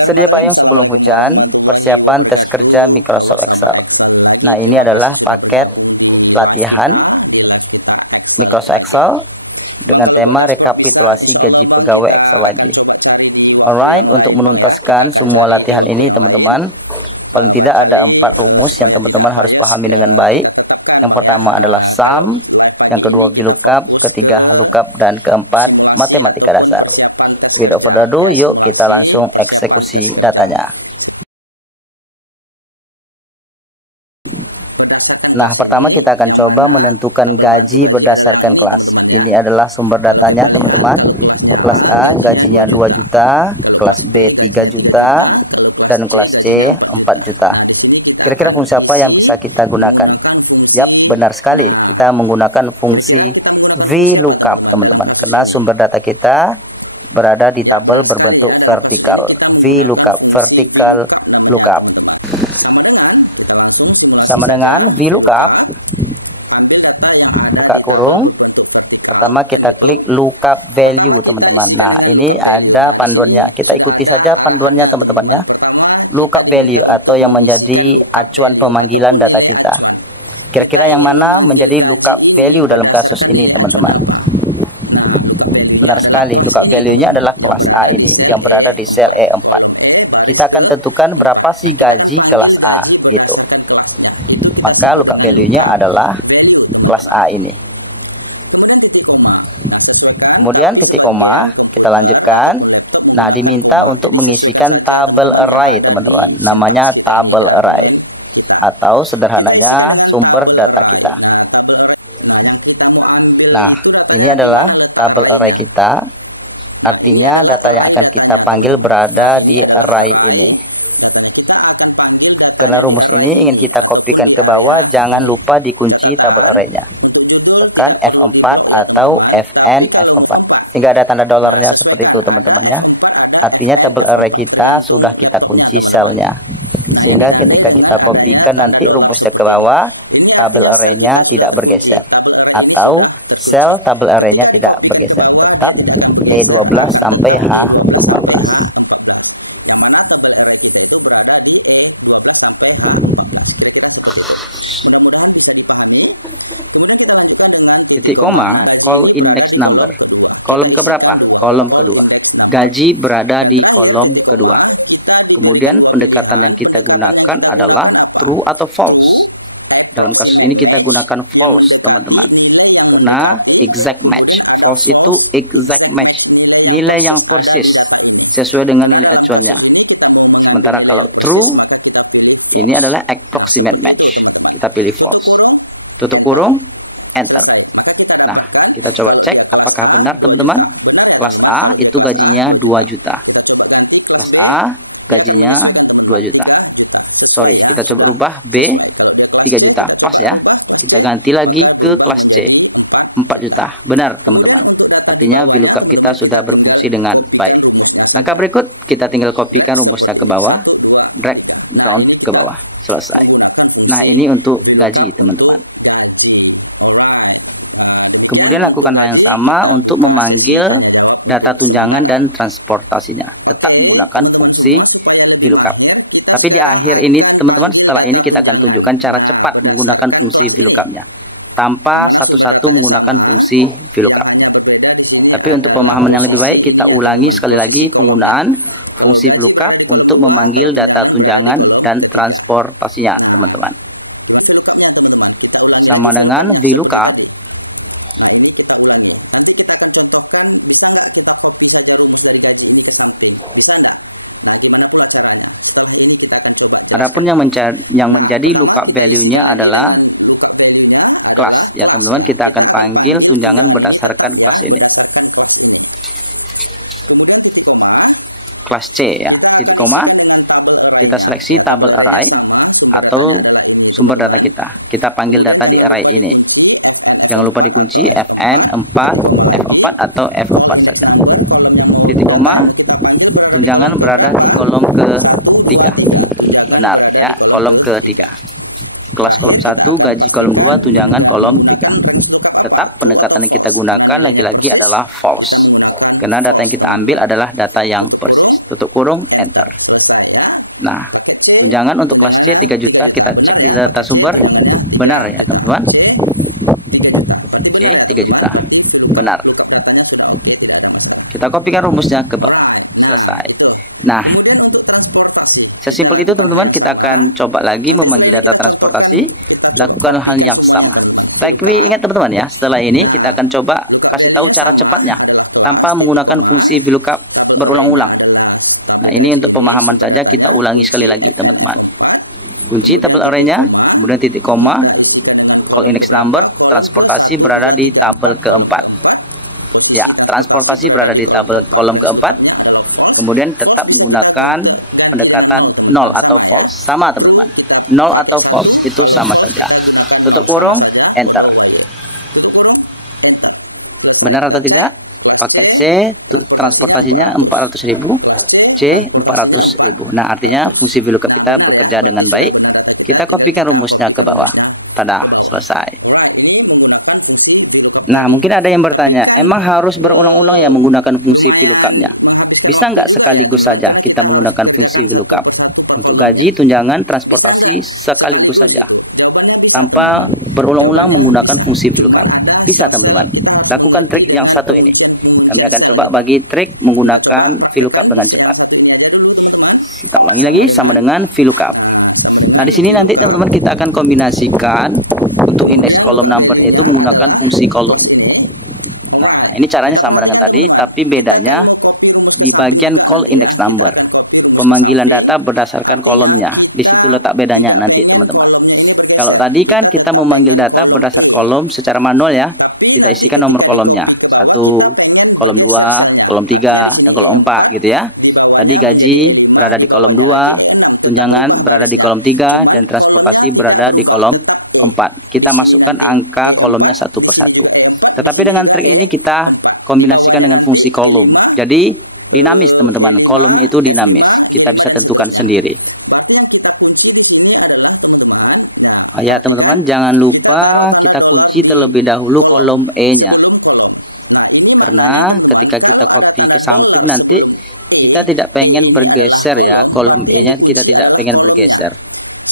Sedia payung sebelum hujan, persiapan tes kerja Microsoft Excel. Nah, ini adalah paket latihan Microsoft Excel dengan tema rekapitulasi gaji pegawai Excel lagi. Alright, untuk menuntaskan semua latihan ini teman-teman, paling tidak ada 4 rumus yang teman-teman harus pahami dengan baik. Yang pertama adalah sum, yang kedua VLOOKUP, ketiga lookup, dan keempat matematika dasar. Without further ado, yuk kita langsung eksekusi datanya. Nah, pertama kita akan coba menentukan gaji berdasarkan kelas. Ini adalah sumber datanya teman-teman. Kelas A gajinya 2 juta, kelas B 3 juta, dan kelas C 4 juta. Kira-kira fungsi apa yang bisa kita gunakan? Yap, benar sekali. Kita menggunakan fungsi VLOOKUP teman-teman. Karena sumber data kita berada di tabel berbentuk vertikal. VLOOKUP, vertical lookup. Sama dengan VLOOKUP, buka kurung. Pertama kita klik lookup value teman-teman. Nah, ini ada panduannya. Kita ikuti saja panduannya teman-teman ya. Lookup value atau yang menjadi acuan pemanggilan data kita. Kira-kira yang mana menjadi lookup value dalam kasus ini teman-teman? Benar sekali, lookup value-nya adalah kelas A ini yang berada di sel E4. Kita akan tentukan berapa sih gaji kelas A gitu. Maka lookup value-nya adalah kelas A ini. Kemudian titik koma, kita lanjutkan. Nah, diminta untuk mengisikan tabel array teman-teman. Namanya tabel array. Atau sederhananya sumber data kita. Nah, ini adalah tabel array kita. Artinya data yang akan kita panggil berada di array ini. Karena rumus ini ingin kita kopikan ke bawah, jangan lupa dikunci tabel array-nya. Tekan F4 atau Fn F4. Sehingga ada tanda dolarnya seperti itu teman-teman ya. Artinya tabel array kita sudah kita kunci selnya. Sehingga ketika kita kopikan nanti rumusnya ke bawah, tabel array-nya tidak bergeser. Atau sel tabel array-nya tidak bergeser. Tetap E12 sampai H14. Titik koma, call index number. Kolom keberapa? Kolom kedua. Gaji berada di kolom kedua. Kemudian pendekatan yang kita gunakan adalah true atau false. Dalam kasus ini kita gunakan false, teman-teman. Karena exact match. False itu exact match. Nilai yang persis sesuai dengan nilai acuannya. Sementara kalau true, ini adalah approximate match. Kita pilih false. Tutup kurung, enter. Nah, kita coba cek apakah benar teman-teman. Kelas A itu gajinya 2 juta. Kelas A gajinya 2 juta. Sorry, kita coba rubah B 3 juta. Pas ya. Kita ganti lagi ke kelas C 4 juta. Benar teman-teman. Artinya VLOOKUP kita sudah berfungsi dengan baik. Langkah berikut kita tinggal kopikan rumusnya ke bawah. Drag down ke bawah. Selesai. Nah, ini untuk gaji teman-teman. Kemudian lakukan hal yang sama untuk memanggil data tunjangan dan transportasinya. Tetap menggunakan fungsi VLOOKUP. Tapi di akhir ini, teman-teman, setelah ini kita akan tunjukkan cara cepat menggunakan fungsi VLOOKUP-nya. Tanpa satu-satu menggunakan fungsi VLOOKUP. Tapi untuk pemahaman yang lebih baik, kita ulangi sekali lagi penggunaan fungsi VLOOKUP untuk memanggil data tunjangan dan transportasinya, teman-teman. Sama dengan VLOOKUP. Adapun yang menjadi lookup value-nya adalah kelas. Ya, teman-teman, kita akan panggil tunjangan berdasarkan kelas ini. Kelas C ya. Titik koma. Kita seleksi tabel array atau sumber data kita. Kita panggil data di array ini. Jangan lupa dikunci Fn4, F4 atau F4 saja. Titik koma. Tunjangan berada di kolom ke-3. Benar ya, kolom ke-3. Kelas kolom 1, gaji kolom 2, tunjangan kolom 3. Tetap pendekatan yang kita gunakan lagi-lagi adalah false. Karena data yang kita ambil adalah data yang persis. Tutup kurung, enter. Nah, tunjangan untuk kelas C 3 juta, kita cek di data sumber, benar ya teman-teman. C 3 juta, benar. Kita kopikan rumusnya ke bawah, selesai. Nah, sesimpel itu teman-teman. Kita akan coba lagi memanggil data transportasi, lakukan hal yang sama. Tapi ingat teman-teman ya, setelah ini kita akan coba kasih tahu cara cepatnya tanpa menggunakan fungsi VLOOKUP berulang-ulang. Nah, ini untuk pemahaman saja, kita ulangi sekali lagi teman-teman. Kunci tabel array-nya, kemudian titik koma, call index number, transportasi berada di tabel keempat. Ya, transportasi berada di tabel kolom keempat. Kemudian tetap menggunakan pendekatan 0 atau false. Sama teman-teman. 0 atau false itu sama saja. Tutup kurung, enter. Benar atau tidak? Paket C transportasinya 400.000, C 400.000. Nah, artinya fungsi VLOOKUP kita bekerja dengan baik. Kita kopikan rumusnya ke bawah. Tada, selesai. Nah, mungkin ada yang bertanya, emang harus berulang-ulang ya menggunakan fungsi VLOOKUP-nya? Bisa nggak sekaligus saja kita menggunakan fungsi VLOOKUP? Untuk gaji, tunjangan, transportasi sekaligus saja. Tanpa berulang-ulang menggunakan fungsi VLOOKUP. Bisa teman-teman. Lakukan trik yang satu ini. Kami akan coba bagi trik menggunakan VLOOKUP dengan cepat. Kita ulangi lagi sama dengan VLOOKUP. Nah, di sini nanti teman-teman kita akan kombinasikan untuk indeks kolom number itu menggunakan fungsi kolom. Nah, ini caranya sama dengan tadi, tapi bedanya di bagian call index number. Pemanggilan data berdasarkan kolomnya. Di situ letak bedanya nanti teman-teman. Kalau tadi kan kita memanggil data berdasar kolom secara manual ya. Kita isikan nomor kolomnya. 1, kolom 2, kolom 3, dan kolom 4 gitu ya. Tadi gaji berada di kolom 2, tunjangan berada di kolom 3, dan transportasi berada di kolom 4. Kita masukkan angka kolomnya satu persatu. Tetapi dengan trik ini kita kombinasikan dengan fungsi kolom. Jadi dinamis teman-teman. Kolomnya itu dinamis. Kita bisa tentukan sendiri. Oh ya teman-teman, jangan lupa kita kunci terlebih dahulu kolom E-nya. Karena ketika kita copy ke samping nanti kita tidak pengen bergeser ya. Kolom E-nya kita tidak pengen bergeser.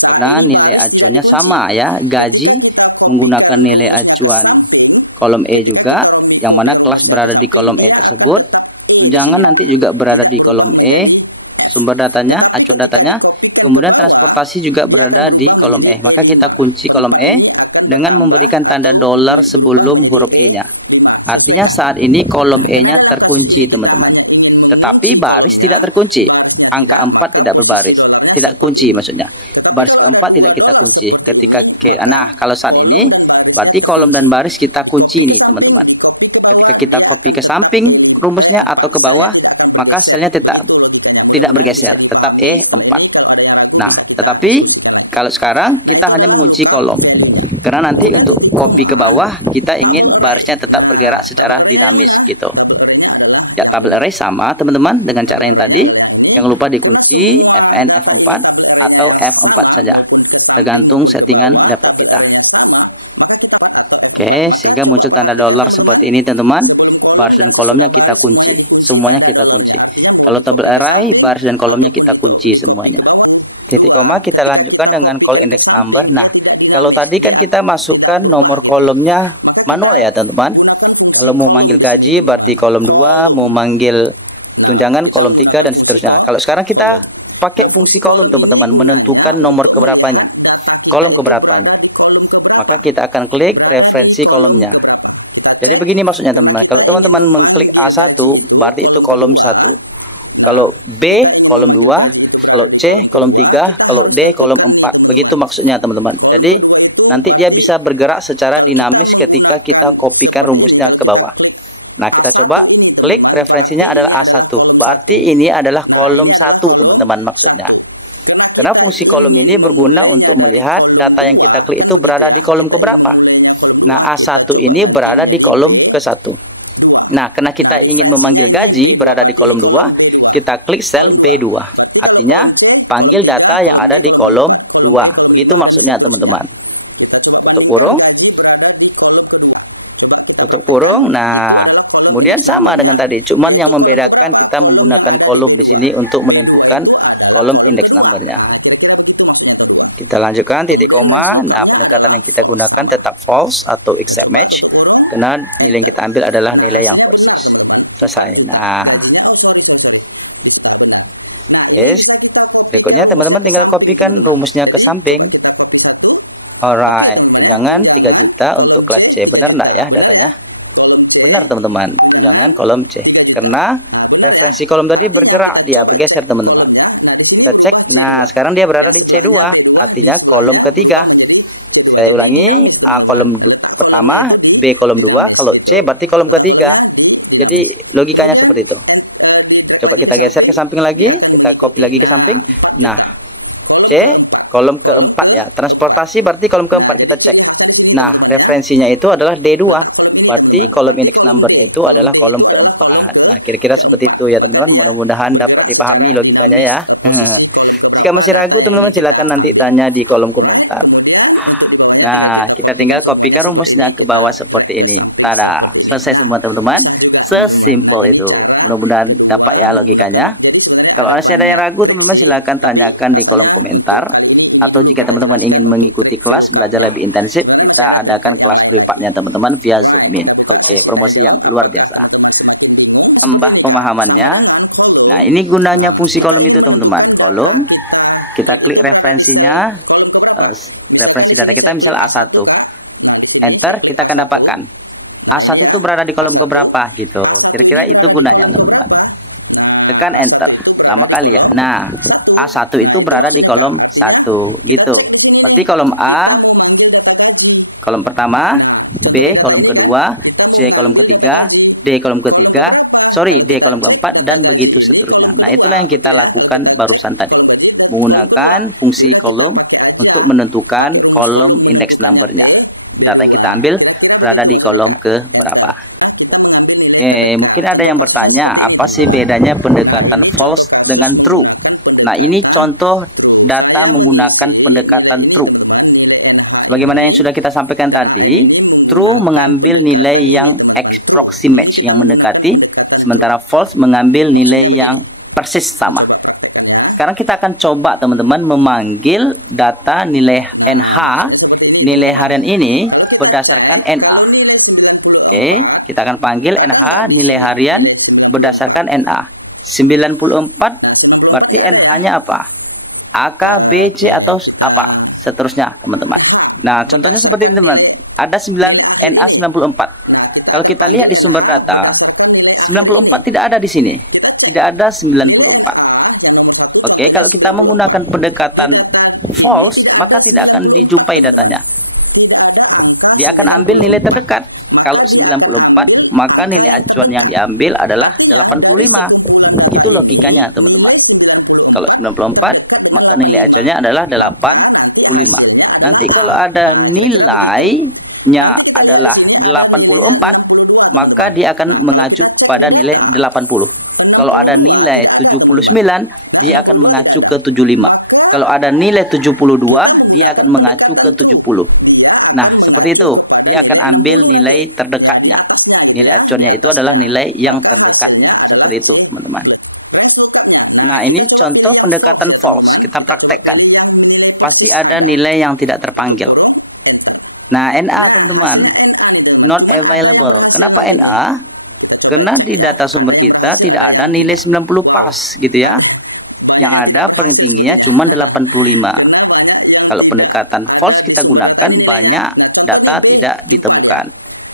Karena nilai acuannya sama ya. Gaji menggunakan nilai acuan kolom E juga. Yang mana kelas berada di kolom E tersebut. Tunjangan nanti juga berada di kolom E. Sumber datanya, acuan datanya. Kemudian transportasi juga berada di kolom E. Maka kita kunci kolom E dengan memberikan tanda $, sebelum huruf E-nya. Artinya saat ini kolom E-nya terkunci teman-teman. Tetapi baris tidak terkunci. Angka 4 tidak berbaris. Tidak kunci maksudnya. Baris keempat tidak kita kunci. Nah, kalau saat ini berarti kolom dan baris kita kunci nih teman-teman. Ketika kita copy ke samping rumusnya atau ke bawah, maka selnya tidak bergeser, tetap E4. Nah, tetapi kalau sekarang kita hanya mengunci kolom. Karena nanti untuk copy ke bawah kita ingin barisnya tetap bergerak secara dinamis gitu. Ya, tabel array sama teman-teman dengan cara yang tadi. Jangan lupa dikunci Fn F4 atau F4 saja. Tergantung settingan laptop kita. Oke, sehingga muncul tanda $, seperti ini teman-teman. Baris dan kolomnya kita kunci. Semuanya kita kunci. Kalau tabel array, baris dan kolomnya kita kunci semuanya. Titik koma kita lanjutkan dengan call index number. Nah, kalau tadi kan kita masukkan nomor kolomnya manual ya teman-teman. Kalau mau manggil gaji berarti kolom 2, mau manggil tunjangan kolom 3 dan seterusnya. Kalau sekarang kita pakai fungsi kolom teman-teman, menentukan nomor keberapanya, kolom keberapanya. Maka kita akan klik referensi kolomnya. Jadi begini maksudnya teman-teman. Kalau teman-teman mengklik A1 berarti itu kolom 1. Kalau B kolom 2, kalau C kolom 3, kalau D kolom 4. Begitu maksudnya teman-teman. Jadi nanti dia bisa bergerak secara dinamis ketika kita kopikan rumusnya ke bawah. Nah, kita coba klik referensinya adalah A1. Berarti ini adalah kolom 1 teman-teman maksudnya. Karena fungsi kolom ini berguna untuk melihat data yang kita klik itu berada di kolom keberapa. Nah, A1 ini berada di kolom ke-1. Nah, karena kita ingin memanggil gaji berada di kolom 2, kita klik sel B2. Artinya, panggil data yang ada di kolom 2. Begitu maksudnya teman-teman. Tutup kurung. Tutup kurung. Nah, Kemudian sama dengan tadi, cuman yang membedakan kita menggunakan kolom di sini untuk menentukan kolom index numbernya. Kita lanjutkan titik koma. Nah, pendekatan yang kita gunakan tetap false atau exact match, karena nilai yang kita ambil adalah nilai yang persis. Selesai. Nah, yes. Berikutnya teman-teman tinggal kopikan rumusnya ke samping. Alright, tunjangan 3 juta untuk kelas C. Benar enggak ya datanya? Benar teman-teman, tunjangan kolom C. Karena referensi kolom tadi bergerak, dia bergeser teman-teman. Kita cek, nah sekarang dia berada di C2, artinya kolom ketiga. Saya ulangi, A kolom pertama, B kolom 2, kalau C berarti kolom ketiga. Jadi logikanya seperti itu. Coba kita geser ke samping lagi, kita copy lagi ke samping. Nah, C kolom keempat ya, transportasi berarti kolom keempat, kita cek. Nah, referensinya itu adalah D2. Berarti kolom index numbernya itu adalah kolom keempat. Nah, kira-kira seperti itu ya teman-teman. Mudah-mudahan dapat dipahami logikanya ya. Jika masih ragu teman-teman silakan nanti tanya di kolom komentar. Nah, kita tinggal kopikan rumusnya ke bawah seperti ini. Tada, selesai semua teman-teman. Sesimpel itu. Mudah-mudahan dapat ya logikanya. Kalau masih ada yang ragu teman-teman silakan tanyakan di kolom komentar. Atau jika teman-teman ingin mengikuti kelas belajar lebih intensif, kita adakan kelas privatnya teman-teman via Zoom Meet. Oke, promosi yang luar biasa. Tambah pemahamannya. Nah, ini gunanya fungsi kolom itu teman-teman. Kolom, kita klik referensinya, referensi data kita misal A1. Enter, kita akan dapatkan. A1 itu berada di kolom keberapa gitu. Kira-kira itu gunanya teman-teman. Tekan enter, lama kali ya. Nah, A1 itu berada di kolom 1 gitu. Berarti kolom A kolom pertama, B kolom kedua, C kolom ketiga, D kolom ketiga, D kolom keempat, dan begitu seterusnya. Nah, itulah yang kita lakukan barusan tadi. Menggunakan fungsi kolom untuk menentukan kolom index numbernya. Data yang kita ambil berada di kolom ke berapa. Oke, mungkin ada yang bertanya, apa sih bedanya pendekatan false dengan true? Nah, ini contoh data menggunakan pendekatan true. Sebagaimana yang sudah kita sampaikan tadi, true mengambil nilai yang approximate, yang mendekati, sementara false mengambil nilai yang persis sama. Sekarang kita akan coba teman-teman memanggil data nilai NH, nilai harian ini berdasarkan NA. Oke, kita akan panggil NH nilai harian berdasarkan NA. 94 berarti NH-nya apa? AK, B, C atau apa? Seterusnya, teman-teman. Nah, contohnya seperti ini, teman. Ada NA 94. Kalau kita lihat di sumber data, 94 tidak ada di sini. Tidak ada 94. Oke, kalau kita menggunakan pendekatan false, maka tidak akan dijumpai datanya. Dia akan ambil nilai terdekat. Kalau 94, maka nilai acuan yang diambil adalah 85. Itu logikanya, teman-teman. Kalau 94, maka nilai acuannya adalah 85. Nanti kalau ada nilainya adalah 84, maka dia akan mengacu kepada nilai 80. Kalau ada nilai 79, dia akan mengacu ke 75. Kalau ada nilai 72, dia akan mengacu ke 70. Nah, seperti itu. Dia akan ambil nilai terdekatnya. Nilai acuannya itu adalah nilai yang terdekatnya. Seperti itu, teman-teman. Nah, ini contoh pendekatan false. Kita praktekkan. Pasti ada nilai yang tidak terpanggil. Nah, NA, teman-teman. Not available. Kenapa NA? Karena di data sumber kita tidak ada nilai 90 pas, gitu ya. Yang ada paling tingginya cuma 85. Kalau pendekatan false kita gunakan, banyak data tidak ditemukan.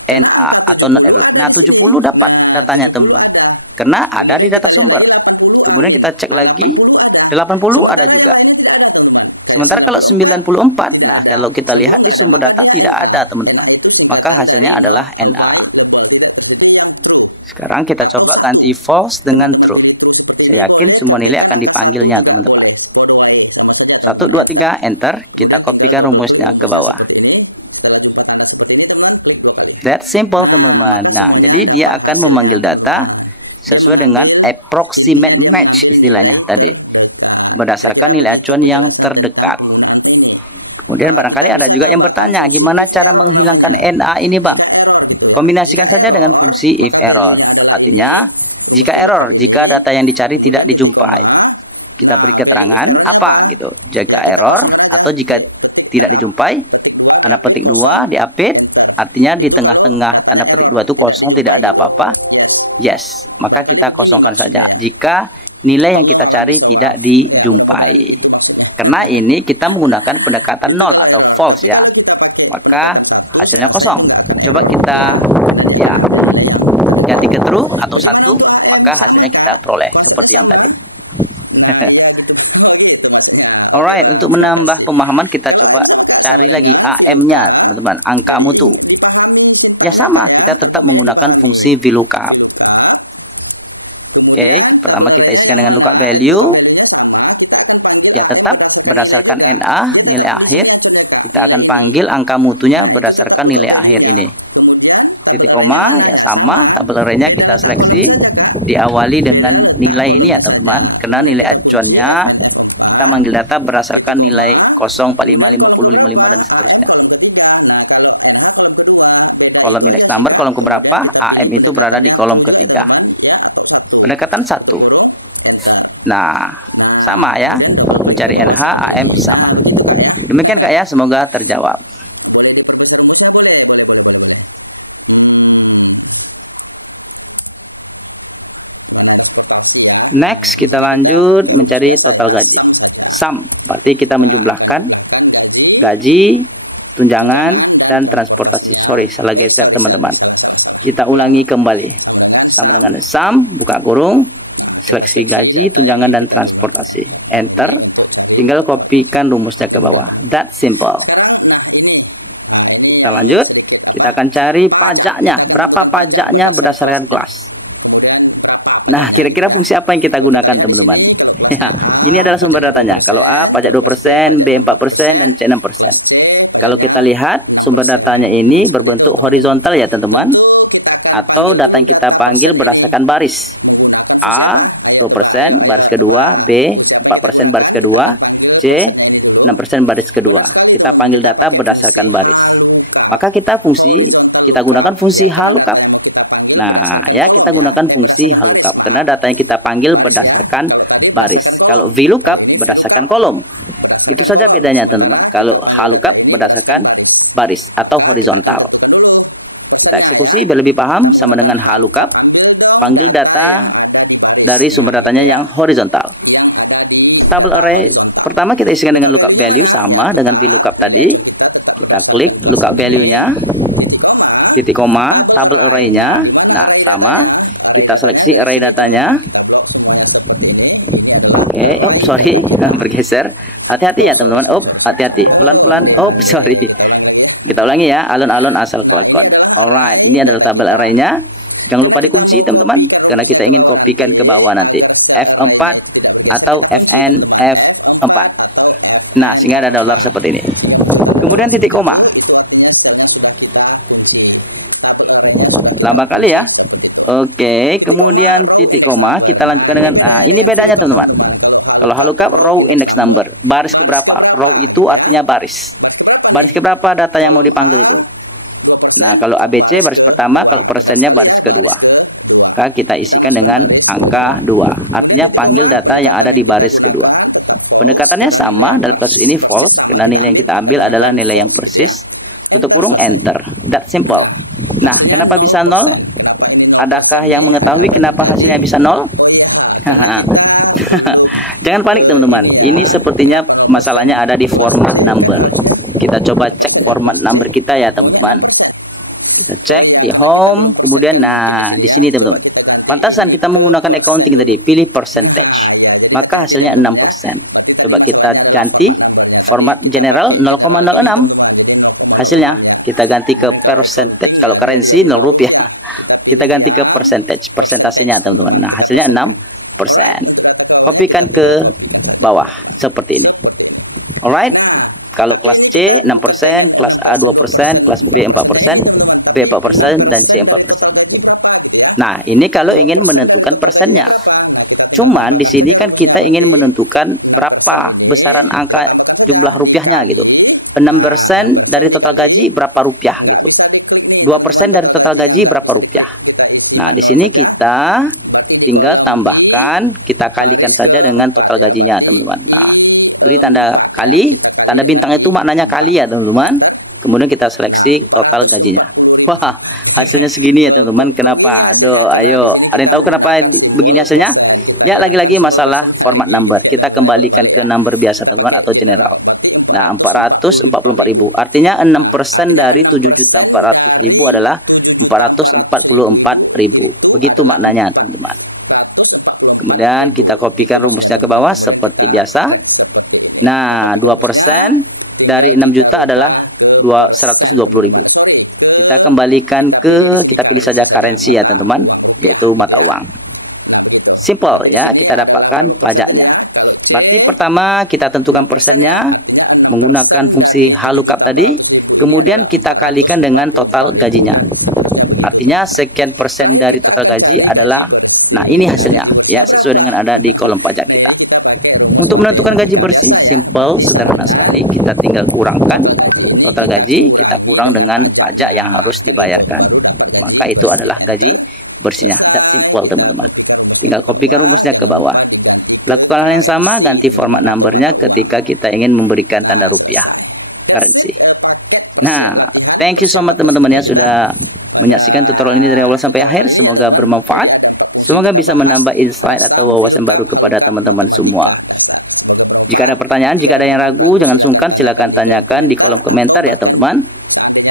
NA atau not available. Nah, 70 dapat datanya, teman-teman. Karena ada di data sumber. Kemudian kita cek lagi, 80 ada juga. Sementara kalau 94, nah kalau kita lihat di sumber data tidak ada, teman-teman. Maka hasilnya adalah NA. Sekarang kita coba ganti false dengan true. Saya yakin semua nilai akan dipanggilnya, teman-teman. 1, 2, 3, enter. Kita kopikan rumusnya ke bawah. That's simple, teman-teman. Nah, jadi dia akan memanggil data sesuai dengan approximate match istilahnya tadi. Berdasarkan nilai acuan yang terdekat. Kemudian barangkali ada juga yang bertanya, gimana cara menghilangkan NA ini, Bang? Kombinasikan saja dengan fungsi if error. Artinya, jika data yang dicari tidak dijumpai. Kita beri keterangan apa gitu. Jika error atau jika tidak dijumpai, tanda petik 2 diapit, artinya di tengah-tengah tanda petik 2 itu kosong, tidak ada apa-apa. Yes, maka kita kosongkan saja jika nilai yang kita cari tidak dijumpai. Karena ini kita menggunakan pendekatan 0 atau false ya. Maka hasilnya kosong. Coba kita ya ganti ke true atau 1, maka hasilnya kita peroleh seperti yang tadi. Alright, untuk menambah pemahaman kita coba cari lagi AM-nya, teman-teman, angka mutu. Ya sama, kita tetap menggunakan fungsi VLOOKUP. Oke, pertama kita isikan dengan lookup value. Ya tetap berdasarkan NA, nilai akhir. Kita akan panggil angka mutunya berdasarkan nilai akhir ini. Titik koma, ya sama, tabel array-nya kita seleksi. Diawali dengan nilai ini ya teman-teman. Karena nilai acuannya kita manggil data berdasarkan nilai 0, 45, 50, 55, dan seterusnya. Kolom index number, kolom keberapa? AM itu berada di kolom ketiga. Pendekatan 1. Nah, sama ya. Mencari NH, AM sama. Demikian Kak ya, semoga terjawab. Next, kita lanjut mencari total gaji. Sum, berarti kita menjumlahkan gaji, tunjangan, dan transportasi. Sorry, salah geser teman-teman. Kita ulangi kembali. Sama dengan sum, buka kurung, seleksi gaji, tunjangan, dan transportasi. Enter. Tinggal kopikan rumusnya ke bawah. That simple. Kita lanjut. Kita akan cari pajaknya. Berapa pajaknya berdasarkan kelas. Nah, kira-kira fungsi apa yang kita gunakan, teman-teman? Ya, ini adalah sumber datanya. Kalau A, pajak 2%, B 4%, dan C 6%. Kalau kita lihat, sumber datanya ini berbentuk horizontal ya, teman-teman. Atau data yang kita panggil berdasarkan baris. A, 2%, baris kedua. B, 4%, baris kedua. C, 6%, baris kedua. Kita panggil data berdasarkan baris. Maka kita gunakan fungsi HLOOKUP. Nah, ya kita gunakan fungsi HLOOKUP. Karena data yang kita panggil berdasarkan baris. Kalau VLOOKUP berdasarkan kolom. Itu saja bedanya, teman-teman. Kalau HLOOKUP berdasarkan baris atau horizontal. Kita eksekusi biar lebih paham, sama dengan HLOOKUP. Panggil data dari sumber datanya yang horizontal. Tabel array pertama kita isikan dengan lookup value, sama dengan VLOOKUP tadi. Kita klik lookup value-nya, titik koma, tabel array-nya. Nah, sama. Kita seleksi array datanya. Oke, sorry, bergeser. Hati-hati ya teman-teman. Hati-hati. Pelan-pelan. Sorry. Kita ulangi ya, alun-alun asal kelakon. Alright, ini adalah tabel array-nya. Jangan lupa dikunci teman-teman, karena kita ingin kopikan ke bawah nanti. F4 atau FN F4. Nah, sehingga ada dolar seperti ini. Kemudian titik koma. Lama kali ya. Oke, kemudian titik koma. Kita lanjutkan dengan, ini bedanya teman-teman. Kalau HLOOKUP, row index number. Baris keberapa? Row itu artinya baris. Baris keberapa data yang mau dipanggil itu? Nah, kalau ABC baris pertama, kalau persennya baris kedua. Maka kita isikan dengan angka 2. Artinya panggil data yang ada di baris kedua. Pendekatannya sama, dalam kasus ini false, karena nilai yang kita ambil adalah nilai yang persis. Tutup kurung, enter. That simple. Nah, kenapa bisa 0? Adakah yang mengetahui kenapa hasilnya bisa 0? Jangan panik teman-teman. Ini sepertinya masalahnya ada di format number. Kita coba cek format number kita ya teman-teman. Kita cek di home, kemudian nah di sini teman-teman. Pantasan kita menggunakan accounting tadi, pilih percentage. Maka hasilnya 6%. Coba kita ganti format general 0,06. Hasilnya kita ganti ke percentage. Kalau currency 0 rupiah. Kita ganti ke percentage, persentasenya teman-teman. Nah, hasilnya 6%. Kopikan ke bawah seperti ini. Alright. Kalau kelas C 6%, kelas A 2%, kelas B 4%, B 4%, dan C 4%. Nah, ini kalau ingin menentukan persennya. Cuman di sini kan kita ingin menentukan berapa besaran angka jumlah rupiahnya gitu. 6% dari total gaji berapa rupiah gitu. 2% dari total gaji berapa rupiah? Nah, di sini kita tinggal tambahkan, kita kalikan saja dengan total gajinya, teman-teman. Nah, beri tanda kali, tanda bintang itu maknanya kali ya, teman-teman. Kemudian kita seleksi total gajinya. Wah, hasilnya segini ya, teman-teman. Kenapa? Aduh, ayo. Ada yang tahu kenapa begini hasilnya? Ya, lagi-lagi masalah format number. Kita kembalikan ke number biasa, teman-teman, atau general. Nah, 444.000. Artinya 6% dari 7.400.000 adalah 444.000. Begitu maknanya, teman-teman. Kemudian kita kopikan rumusnya ke bawah seperti biasa. Nah, 2% dari 6 juta adalah 120.000. Kita kembalikan kita pilih saja currency ya, teman-teman, yaitu mata uang. Simple ya, kita dapatkan pajaknya. Berarti pertama kita tentukan persennya menggunakan fungsi lookup tadi, kemudian kita kalikan dengan total gajinya. Artinya sekian persen dari total gaji adalah, nah ini hasilnya ya, sesuai dengan ada di kolom pajak kita. Untuk menentukan gaji bersih, simple, sederhana sekali. Kita tinggal kurangkan total gaji, kita kurang dengan pajak yang harus dibayarkan. Maka itu adalah gaji bersihnya. That simple, teman-teman. Tinggal kopikan rumusnya ke bawah. Lakukan hal yang sama, ganti format numbernya ketika kita ingin memberikan tanda rupiah, currency. Nah, thank you so much teman-teman ya, sudah menyaksikan tutorial ini dari awal sampai akhir. Semoga bermanfaat. Semoga bisa menambah insight atau wawasan baru kepada teman-teman semua. Jika ada pertanyaan, jika ada yang ragu, jangan sungkan, silakan tanyakan di kolom komentar ya teman-teman.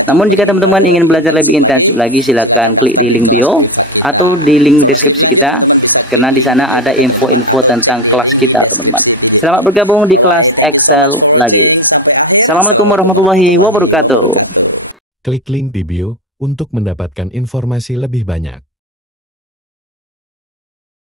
Namun jika teman-teman ingin belajar lebih intensif lagi, silakan klik di link bio atau di link deskripsi kita, karena di sana ada info-info tentang kelas kita, teman-teman. Selamat bergabung di kelas Excel lagi. Assalamualaikum warahmatullahi wabarakatuh. Klik link di bio untuk mendapatkan informasi lebih banyak.